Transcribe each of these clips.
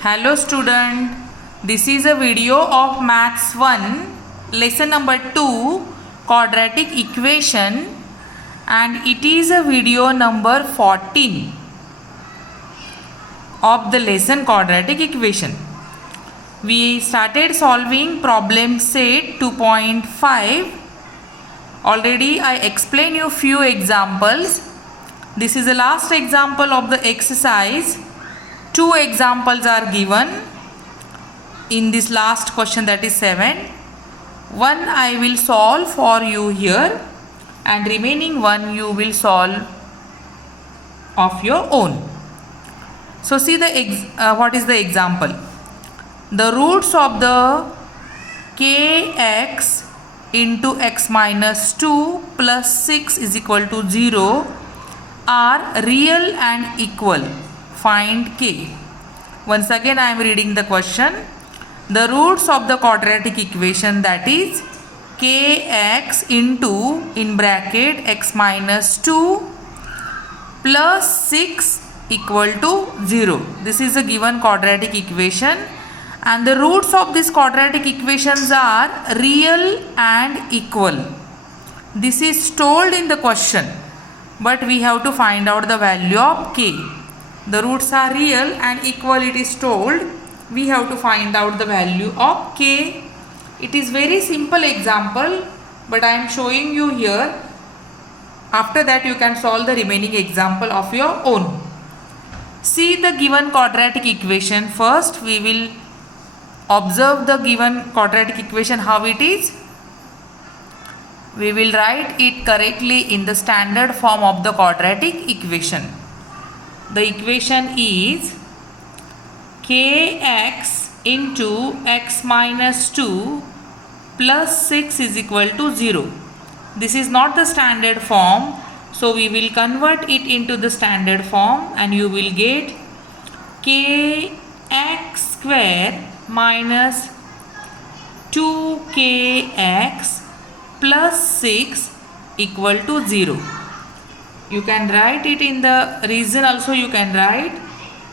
Hello student, this is a video of Maths 1, lesson number 2, quadratic equation, and it is a video number 14 of the lesson quadratic equation. We started solving problem set 2.5. Already I explained you few examples. This is the last example of the exercise. Two examples are given in this last question, that is 7. One I will solve for you here and remaining one you will solve of your own. So see what is the example. The roots of the kx into x minus 2 plus 6 is equal to 0 are real and equal. Find k. Once again I am reading the question. The roots of the quadratic equation, that is kx into in bracket x minus 2 plus 6 equal to 0. This is a given quadratic equation and the roots of these quadratic equations are real and equal. This is told in the question, but we have to find out the value of k. The roots are real and equal, it is told. We have to find out the value of k. It is very simple example, but I am showing you here. After that you can solve the remaining example of your own. See the given quadratic equation. First we will observe the given quadratic equation how it is. We will write it correctly in the standard form of the quadratic equation. The equation is kx into x minus 2 plus 6 is equal to 0. This is not the standard form, so we will convert it into the standard form and you will get kx square minus 2kx plus 6 equal to 0. You can write it in the reason also, you can write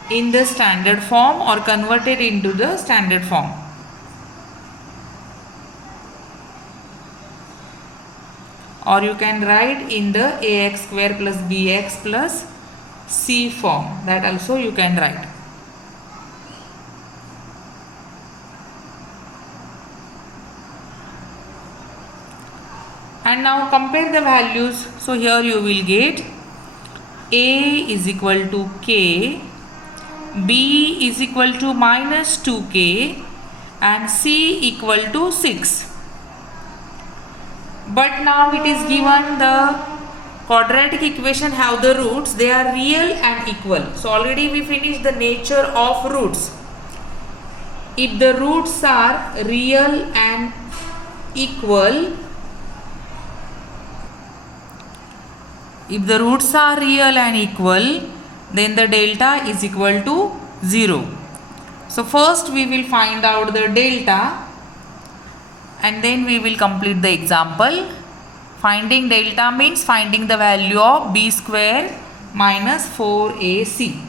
in the standard form or convert it into the standard form. Or you can write in the ax square plus bx plus c form. That also you can write. And now compare the values. So here you will get a is equal to k, b is equal to minus 2k and c equal to 6. But now it is given the quadratic equation have the roots, they are real and equal. So already we finished the nature of roots. If the roots are real and equal, if the roots are real and equal, then the delta is equal to 0. So first we will find out the delta and then we will complete the example. Finding delta means finding the value of b square minus 4ac.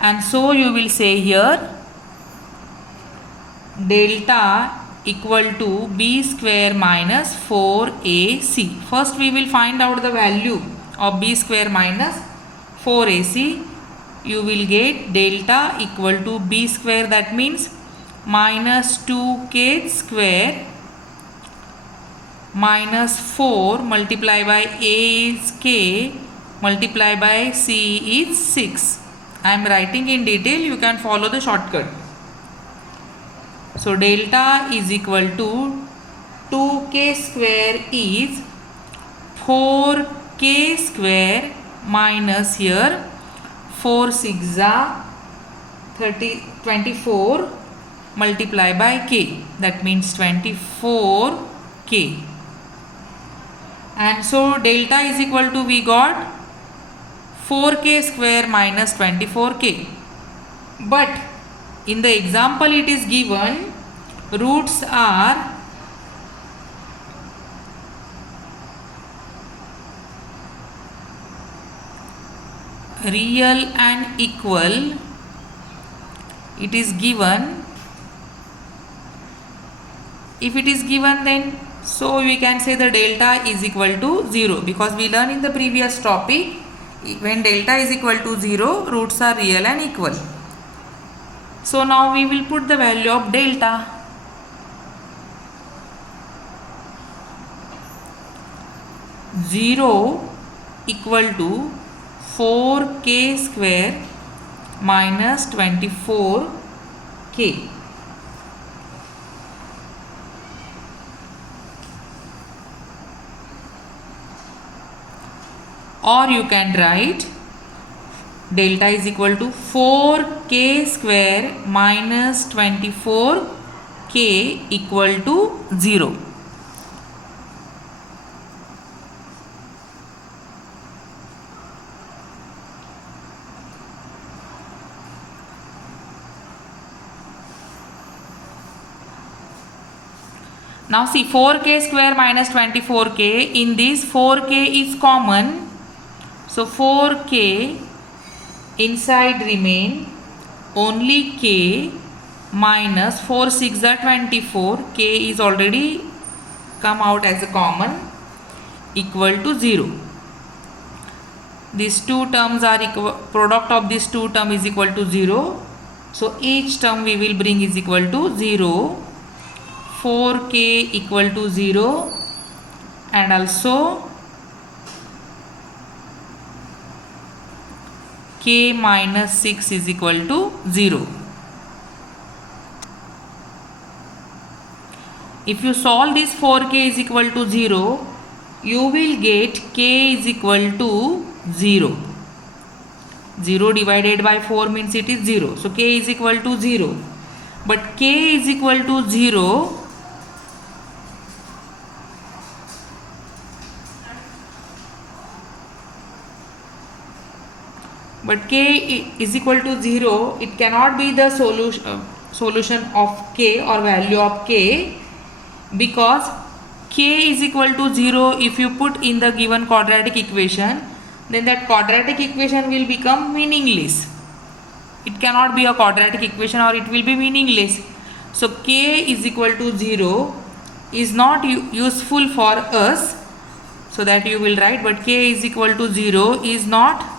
And so you will say here delta equal to b square minus 4ac. First we will find out the value of b square minus 4ac. You will get delta equal to b square, that means minus 2k square minus 4 multiplied by a is k multiplied by c is 6. I am writing in detail, you can follow the shortcut. So delta is equal to 2k square is 4k square minus here 4 6 are 24 multiplied by k, that means 24k. And so delta is equal to, we got 4k square minus 24k. But in the example it is given roots are real and equal it is given. If it is given, then so we can say the delta is equal to 0, because we learned in the previous topic, when delta is equal to 0, roots are real and equal. So now we will put the value of delta. Zero equal to 4k square minus 24k. Or you can write delta is equal to 4k square minus 24k equal to 0. Now see, 4k square minus 24k, in this 4k is common. So 4k inside remain only k minus 4 6 are 24, k is already come out as a common, equal to 0. These two terms are equal, product of these two term is equal to 0. So each term we will bring is equal to 0. 4k equal to 0, and also k minus 6 is equal to 0. If you solve this 4k is equal to 0, you will get k is equal to 0. 0 divided by 4 means it is 0. So k is equal to 0. But k is equal to 0. But k is equal to 0, it cannot be the solution of k or value of k, because k is equal to 0 if you put in the given quadratic equation, then that quadratic equation will become meaningless. It cannot be a quadratic equation or it will be meaningless. So k is equal to 0 is not useful for us, so that you will write, but k is equal to 0 is not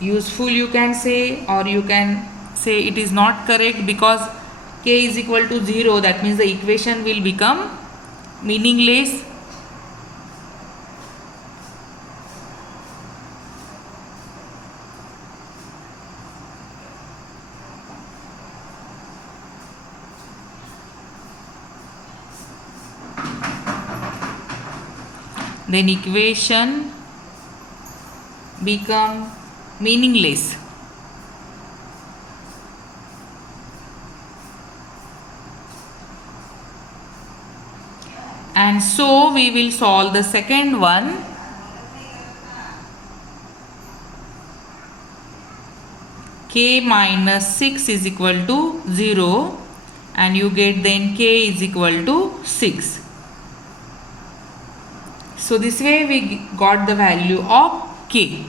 useful, you can say, or you can say it is not correct, because k is equal to 0, that means the equation will become meaningless. Then equation become meaningless. And so we will solve the second one. K minus 6 is equal to 0, and you get then k is equal to 6. So this way we got the value of k.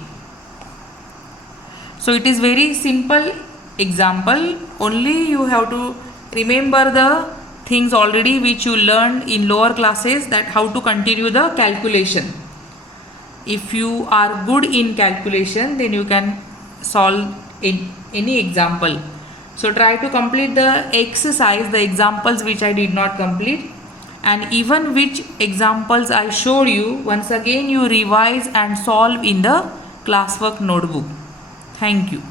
So it is very simple example, only you have to remember the things already which you learned in lower classes, that how to continue the calculation. If you are good in calculation, then you can solve in any example. So try to complete the exercise, the examples which I did not complete, and even which examples I showed you, once again you revise and solve in the classwork notebook. Thank you.